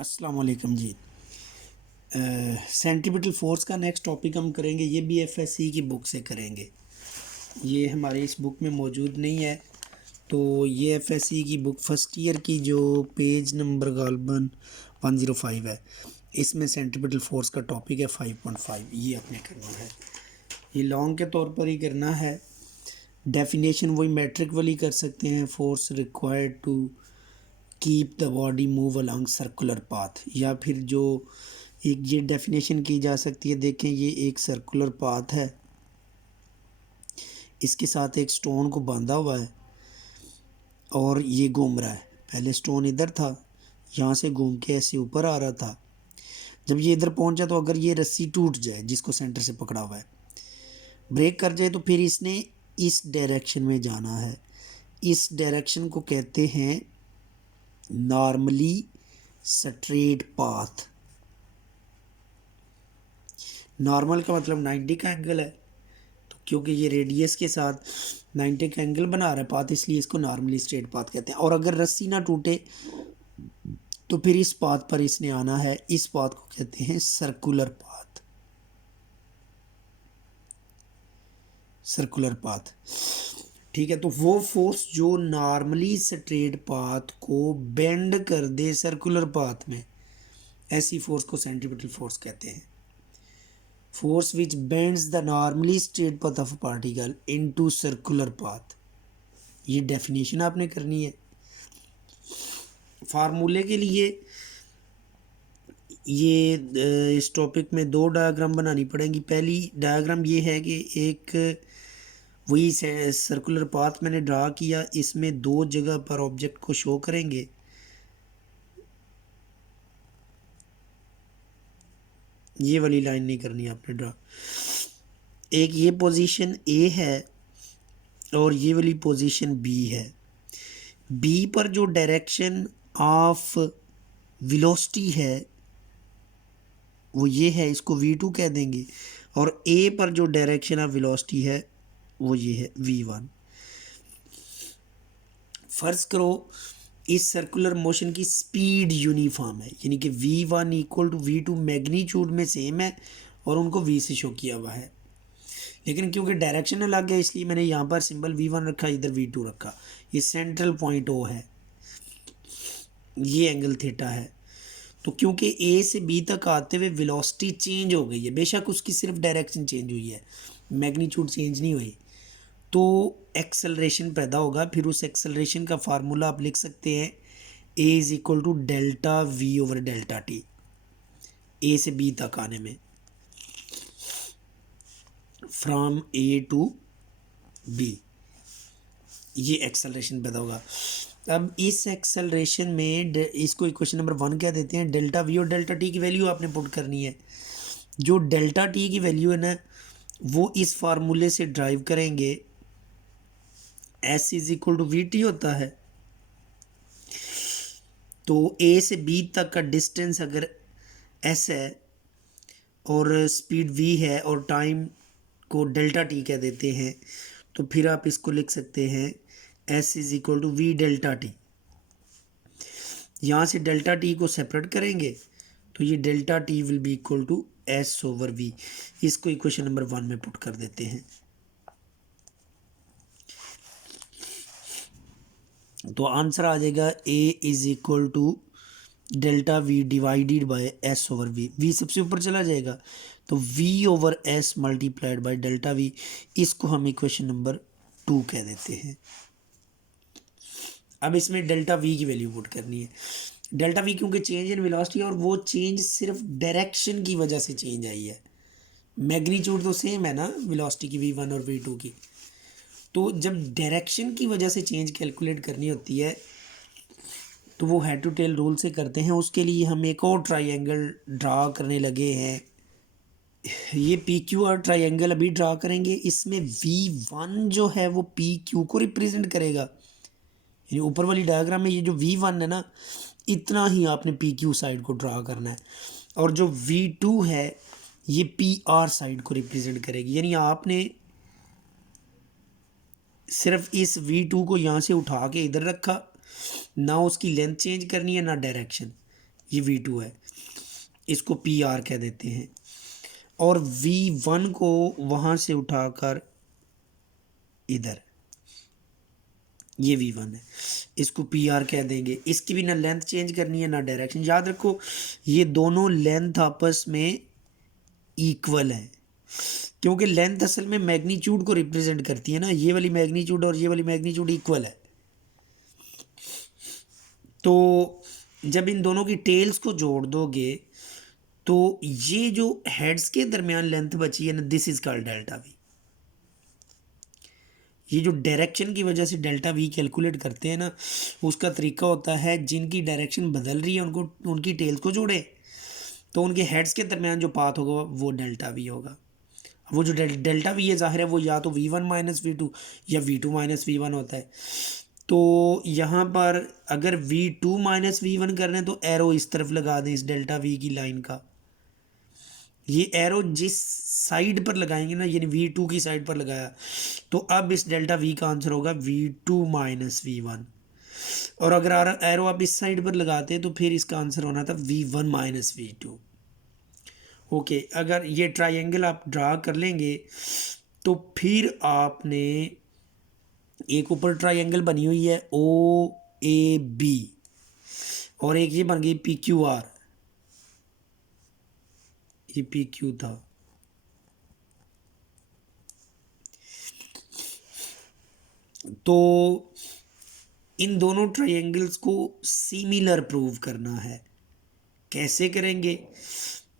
अस्सलाम वालेकुम जी। Centripetal force का नेक्स्ट टॉपिक हम करेंगे, ये भी एफएससी की बुक से करेंगे। ये हमारी इस बुक में मौजूद नहीं है, तो ये एफएससी की बुक फर्स्ट ईयर की जो पेज नंबर गालबन 105 है, इसमें सेंट्रीपिटल फोर्स का टॉपिक है 5.5। ये आपने करना है, ये लॉन्ग के तौर पर ही करना है। डेफिनेशन वही मैट्रिक वाली कर सकते हैं, force required to keep the body move along circular path, या फिर जो एक ये डेफिनेशन की जा सकती है। देखें, ये एक सर्कुलर पाथ है, इसके साथ एक स्टोन को बांधा हुआ है और ये घूम रहा है। पहले स्टोन इधर था, यहाँ से घूम के ऐसे ऊपर आ रहा था। जब ये इधर पहुँचा तो अगर ये रस्सी टूट जाए जिसको सेंटर से पकड़ा हुआ है, ब्रेक कर जाए, तो फिर इसने इस डायरेक्शन में जाना है। इस डायरेक्शन को कहते हैं नॉर्मली स्ट्रेट पाथ। नॉर्मल का मतलब 90 का एंगल है, तो क्योंकि ये रेडियस के साथ 90 का एंगल बना रहा है पाथ, इसलिए इसको नॉर्मली स्ट्रेट पाथ कहते हैं। और अगर रस्सी ना टूटे तो फिर इस पाथ पर इसने आना है, इस पाथ को कहते हैं सर्कुलर पाथ। सर्कुलर पाथ, ठीक है। तो वो फोर्स जो नॉर्मली स्ट्रेट पाथ को बेंड कर दे सर्कुलर पाथ में, ऐसी फोर्स को सेंट्रीपिटल फोर्स कहते हैं। Force which bends the normally straight path of particle into circular path. ये डेफिनेशन आपने करनी है। फार्मूले के लिए ये इस टॉपिक में दो डायग्राम बनानी पड़ेंगी। पहली डायग्राम ये है कि एक वही सर्कुलर पाथ मैंने ड्रा किया, इसमें दो जगह पर ऑब्जेक्ट को शो करेंगे। ये वाली लाइन नहीं करनी आपने ड्रा। एक ये पोजीशन ए है और ये वाली पोजीशन बी है। बी पर जो डायरेक्शन ऑफ वेलोसिटी है वो ये है, इसको v2 कह देंगे। और ए पर जो डायरेक्शन ऑफ वेलोसिटी है वो ये है v1। फर्ज करो इस सर्कुलर मोशन की स्पीड यूनिफॉर्म है, यानी कि v1 equal to v2 magnitude में सेम है और उनको v से शो किया हुआ है। लेकिन क्योंकि डायरेक्शन अलग है इसलिए मैंने यहाँ पर सिंबल v1 रखा, इधर v2 रखा। ये सेंट्रल पॉइंट ओ है, ये एंगल थीटा है। तो क्योंकि ए से बी तक आते हुए वेलोसिटी चेंज हो गई है, बेशक उसकी सिर्फ डायरेक्शन चेंज हुई है, मैग्नीट्यूड चेंज नहीं हुई, तो एक्सेलरेशन पैदा होगा। फिर उस एक्सेलरेशन का फार्मूला आप लिख सकते हैं A is equal to delta V over delta T, A से बी तक आने में, फ्रॉम ए टू बी, ये एक्सेलरेशन पैदा होगा। अब इस एक्सेलरेशन में इसको इक्वेशन नंबर 1 क्या देते हैं, डेल्टा वी और डेल्टा टी की वैल्यू आपने पुट करनी है। जो डेल्टा टी की वैल्यू है ना, वो इस फार्मूले से ड्राइव करेंगे, s is equal to v t होता है। तो ए से बी तक का डिस्टेंस अगर एस है और स्पीड वी है और टाइम को डेल्टा टी कह देते हैं, तो फिर आप इसको लिख सकते हैं s is equal to v delta t. यहाँ से डेल्टा टी को सेपरेट करेंगे तो ये delta t will be equal to S over v. इसको इक्वेशन नंबर 1 में पुट कर देते हैं। तो आंसर आ जाएगा A is equal to delta V divided by S over V. V सबसे ऊपर चला जाएगा तो V over S multiplied by delta V. इसको हम इक्वेशन नंबर 2 कह देते हैं। अब इसमें डेल्टा वी की वैल्यू पुट करनी है। डेल्टा वी क्योंकि चेंज इन वेलोसिटी, और वो चेंज सिर्फ डायरेक्शन की वजह से चेंज आई है, मैग्नीट्यूड तो सेम है ना वेलोसिटी की, v1 और v2 की। तो जब डायरेक्शन की वजह से चेंज कैलकुलेट करनी होती है तो वो हेड टू टेल रूल से करते हैं। उसके लिए हम एक और ट्राइंगल ड्रा करने लगे हैं। ये पी क्यू आर ट्राइंगल अभी ड्रा करेंगे। इसमें v1 जो है वो पी क्यू को रिप्रेजेंट करेगा, यानी ऊपर वाली डायग्राम में ये जो v1 है ना, इतना ही आपने पी क्यू साइड को ड्रा करना है। और जो v2 है ये पी आर साइड को रिप्रेजेंट करेगी, यानी आपने सिर्फ इस v2 को यहाँ से उठा के इधर रखा, ना उसकी लेंथ चेंज करनी है ना डायरेक्शन। ये V2 है, इसको PR कह देते हैं, और V1 को वहाँ से उठाकर इधर, ये V1 है, इसको PR कह देंगे। इसकी भी ना लेंथ चेंज करनी है ना डायरेक्शन। याद रखो ये दोनों लेंथ आपस में इक्वल है, क्योंकि लेंथ असल में मैग्नीट्यूड को रिप्रेजेंट करती है ना, ये वाली मैग्नीट्यूड और ये वाली मैग्नीट्यूड इक्वल है। तो जब इन दोनों की टेल्स को जोड़ दोगे तो ये जो हेड्स के दरमियान लेंथ बची है ना, this is called delta we. ये जो डायरेक्शन की वजह से डेल्टा वी कैलकुलेट करते हैं ना, उसका तरीका होता है जिनकी डायरेक्शन बदल रही है उनको, उनकी टेल्स को जोड़े, तो उनके हेड्स के दरमियान जो पाथ होगा वो डेल्टा वी होगा। वो जो डेल्टा वी है ज़ाहिर है वो या तो V1 माइनस V2 या V2 माइनस V1 होता है। तो यहाँ पर अगर V2 माइनस V1 कर रहे हैं तो एरो इस तरफ लगा दें, इस डेल्टा वी की लाइन का। ये एरो जिस साइड पर लगाएंगे ना, यानी V2 की साइड पर लगाया, तो अब इस डेल्टा वी का आंसर होगा V2 माइनस V1। और अगर एरो आप इस साइड पर लगाते तो फिर इसका आंसर होना था V1 माइनस V2। ओके, अगर ये ट्रायंगल आप ड्रा कर लेंगे तो फिर आपने एक ऊपर ट्रायंगल बनी हुई है OAB, और एक ये बन गई PQR, ये PQ था। तो इन दोनों ट्रायंगल्स को सिमिलर प्रूव करना है। कैसे करेंगे?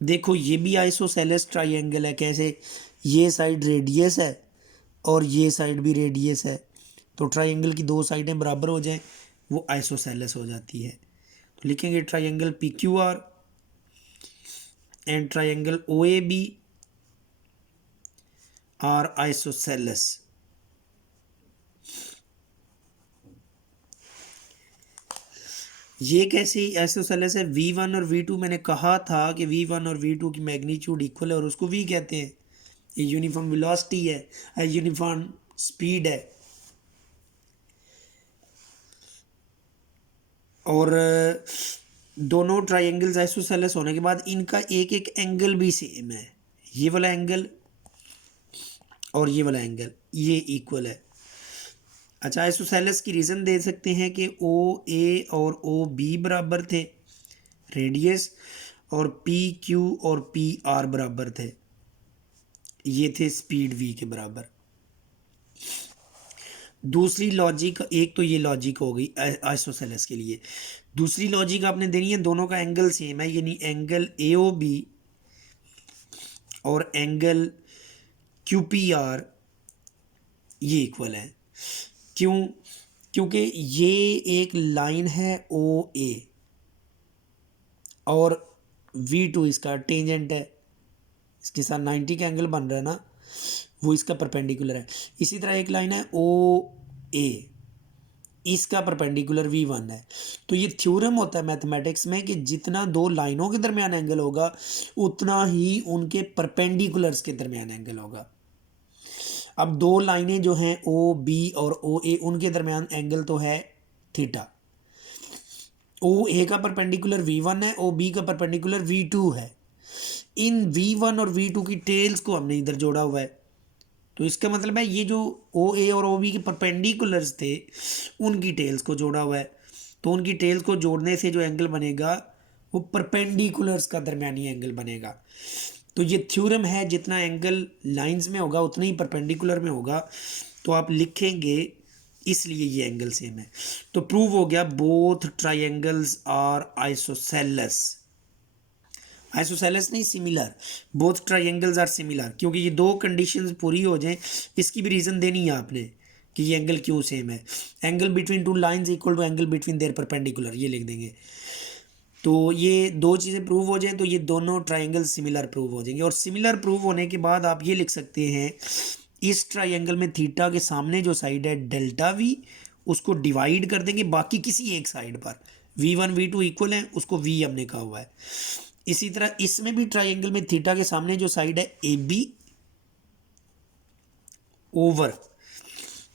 देखो ये भी आइसोसेलेस ट्रायंगल है। कैसे? ये साइड रेडियस है और ये साइड भी रेडियस है, तो ट्रायंगल की दो साइडें बराबर हो जाएं, वो आइसोसेलेस हो जाती है। तो लिखेंगे triangle PQR and triangle OAB are isosceles. ये कैसे आइसोसेलेस है? V1 और V2, मैंने कहा था कि V1 और V2 की मैग्नीट्यूड इक्वल है और उसको V कहते हैं। ये यूनिफॉर्म वेलोसिटी है, यूनिफॉर्म स्पीड है। और दोनों ट्रायंगल्स आइसोसेलेस होने के बाद इनका एक एक एंगल भी सेम है। ये वाला एंगल और ये वाला एंगल ये इक्वल है। अच्छा, आइसोसेलेस की रीज़न दे सकते हैं कि OA और OB बराबर थे रेडियस, और PQ और PR बराबर थे, ये थे स्पीड V के बराबर। दूसरी लॉजिक, एक तो ये लॉजिक हो गई आइसोसेलेस के लिए। दूसरी लॉजिक आपने देनी है, दोनों का एंगल सेम है, यानी एंगल AOB और एंगल QPR ये इक्वल है। क्यों? क्योंकि ये एक लाइन है OA और V2 इसका टेंजेंट है, इसके साथ 90 का एंगल बन रहा है ना, वो इसका परपेंडिकुलर है। इसी तरह एक लाइन है OA, इसका परपेंडिकुलर V1 है। तो ये थ्योरम होता है मैथमेटिक्स में कि जितना दो लाइनों के दरमियान एंगल होगा उतना ही उनके परपेंडिकुलर्स के दरमियान एंगल होगा। अब दो लाइनें जो हैं OB और OA, उनके दरमियान एंगल तो है थीटा। OA का परपेंडिकुलर V1 है, OB का परपेंडिकुलर V2 है। इन V1 और V2 की टेल्स को हमने इधर जोड़ा हुआ है, तो इसका मतलब है ये जो OA और OB के परपेंडिकुलर्स थे उनकी टेल्स को जोड़ा हुआ है। तो उनकी टेल्स को जोड़ने से जो एंगल बनेगा वो परपेंडिकुलर्स का दरमियानी एंगल बनेगा। तो ये थ्योरम है, जितना एंगल लाइंस में होगा उतना ही परपेंडिकुलर में होगा। तो आप लिखेंगे इसलिए ये एंगल सेम है। तो प्रूव हो गया both triangles are isosceles. Isosceles नहीं, similar. Both triangles are similar, क्योंकि ये दो कंडीशंस पूरी हो जाएं। इसकी भी रीज़न देनी है आपने कि ये एंगल क्यों सेम है। Angle between two lines equal to angle between their perpendicular, ये लिख देंगे। तो ये दो चीज़ें प्रूव हो जाएं तो ये दोनों ट्रायंगल सिमिलर प्रूव हो जाएंगे। और सिमिलर प्रूव होने के बाद आप ये लिख सकते हैं, इस ट्रायंगल में थीटा के सामने जो साइड है डेल्टा V, उसको डिवाइड कर देंगे बाकी किसी एक साइड पर। V1 V2 इक्वल है, उसको V हमने कहा हुआ है। इसी तरह इसमें भी ट्रायंगल में थीटा के सामने जो साइड है AB ओवर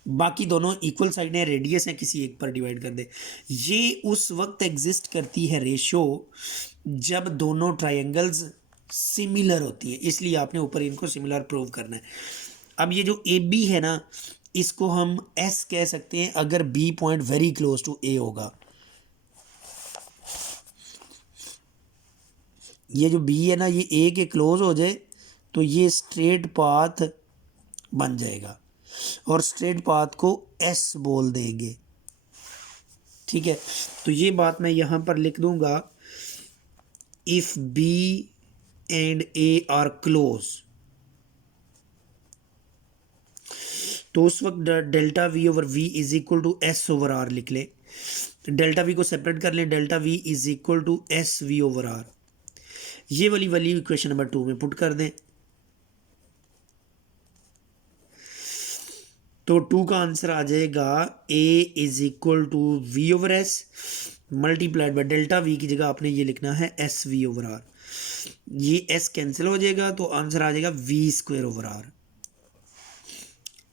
बाकी दोनों इक्वल साइड है, रेडियस है, किसी एक पर डिवाइड कर दे। ये उस वक्त एग्जिस्ट करती है रेशो जब दोनों ट्रायंगल्स सिमिलर होती हैं, इसलिए आपने ऊपर इनको सिमिलर प्रूव करना है। अब ये जो ए बी है ना, इसको हम एस कह सकते हैं अगर B point very close to A होगा। ये जो बी है ना, ये ए के क्लोज हो जाए तो ये स्ट्रेट पाथ बन जाएगा, और स्ट्रेट पाथ को एस बोल देंगे। ठीक है, तो ये बात मैं यहाँ पर लिख दूंगा, if B and A are close, तो उस वक्त delta V over V is equal to S over R लिख ले। डेल्टा वी को सेपरेट कर लें, delta V is equal to S V over R. ये वाली वैल्यू इक्वेशन नंबर 2 में पुट कर दें, तो 2 का आंसर आ जाएगा a is equal to V over S multiplied by delta V की जगह आपने ये लिखना है एस वी ओवर आर। ये s कैंसिल हो जाएगा तो आंसर आ जाएगा वी स्क्वायर ओवर आर।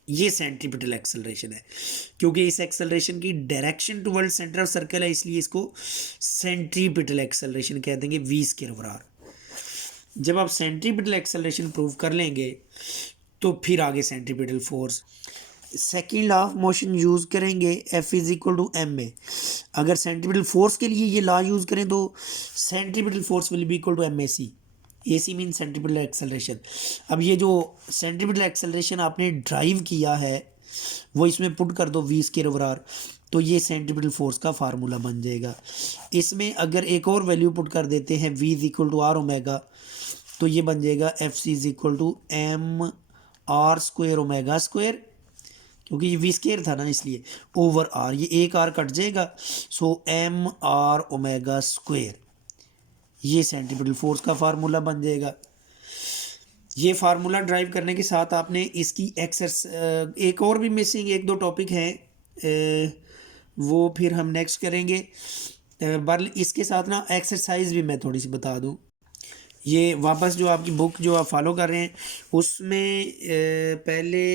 ये सेंट्रीपिटल एक्सेलरेशन है, क्योंकि इस एक्सेलरेशन की direction toward centre of circle है, इसलिए इसको सेंट्रीपिटल एक्सेलरेशन कह देंगे, वी स्क्वायर ओवर आर। जब आप सेंट्रीपिटल एक्सेलरेशन प्रूव कर लेंगे तो फिर आगे centripetal force, second law of motion use करेंगे, F is equal to M A. अगर सेंट्रीपिटल फोर्स के लिए ये लॉ यूज़ करें तो centripetal force will be equal to M A C. A C mean centripetal acceleration. अब ये जो सेंट्रीपिटल एक्सेलरेशन आपने ड्राइव किया है वो इसमें पुट कर दो वी स्क्वायर ओवर आर, तो ये सेंट्रीपिटल फोर्स का फार्मूला बन जाएगा। इसमें अगर एक और वैल्यू पुट कर देते हैं V is equal to R omega, तो ये बन जाएगा F C is equal to M R square omega square, क्योंकि ये वी स्क्वायर था ना इसलिए, ओवर आर, ये एक आर कट जाएगा, सो एम आर ओमेगा स्क्वायर। ये सेंट्रीपिटल फोर्स का फार्मूला बन जाएगा। ये फार्मूला ड्राइव करने के साथ आपने इसकी एक और भी मिसिंग एक दो टॉपिक हैं, वो फिर हम नेक्स्ट करेंगे। बट इसके साथ ना एक्सरसाइज भी मैं थोड़ी सी बता दूं। ये वापस जो आपकी बुक जो आप फॉलो कर रहे हैं उसमें पहले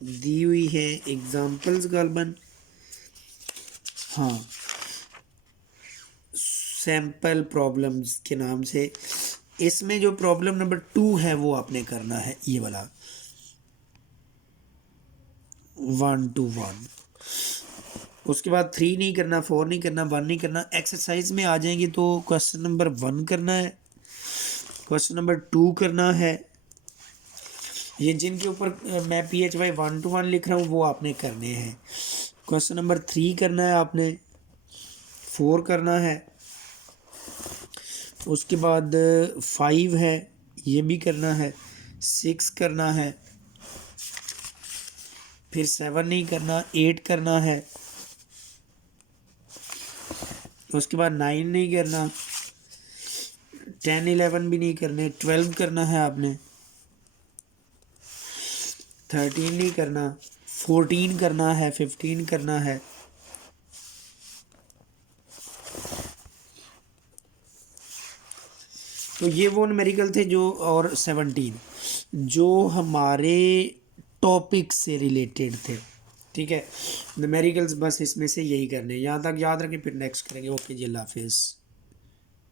दी हुई है एग्जाम्पल्स गालबन, हाँ, सैम्पल प्रॉब्लम्स के नाम से। इसमें जो प्रॉब्लम नंबर 2 है वो आपने करना है ये वाला 1 to 1। उसके बाद 3 नहीं करना, 4 नहीं करना, 1 नहीं करना। एक्सरसाइज में आ जाएंगे तो क्वेश्चन नंबर 1 करना है, क्वेश्चन नंबर 2 करना है। ये जिनके ऊपर मैं PHY 1 to 1 लिख रहा हूँ वो आपने करने हैं। क्वेश्चन नंबर 3 करना है आपने, 4 करना है, उसके बाद 5 है ये भी करना है, 6 करना है, फिर 7 नहीं करना, 8 करना है, उसके बाद 9 नहीं करना, 10 11 भी नहीं करने, 12 करना है आपने, 13 नहीं करना, 14 करना है, 15 करना है, तो ये वो न्यूमेरिकल थे जो, और 17 जो हमारे टॉपिक से रिलेटेड थे। ठीक है, न्यूमेरिकल्स बस इसमें से यही करने, यहाँ तक याद रखें, फिर नेक्स्ट करेंगे। ओके जी, अल्लाह हाफिज़।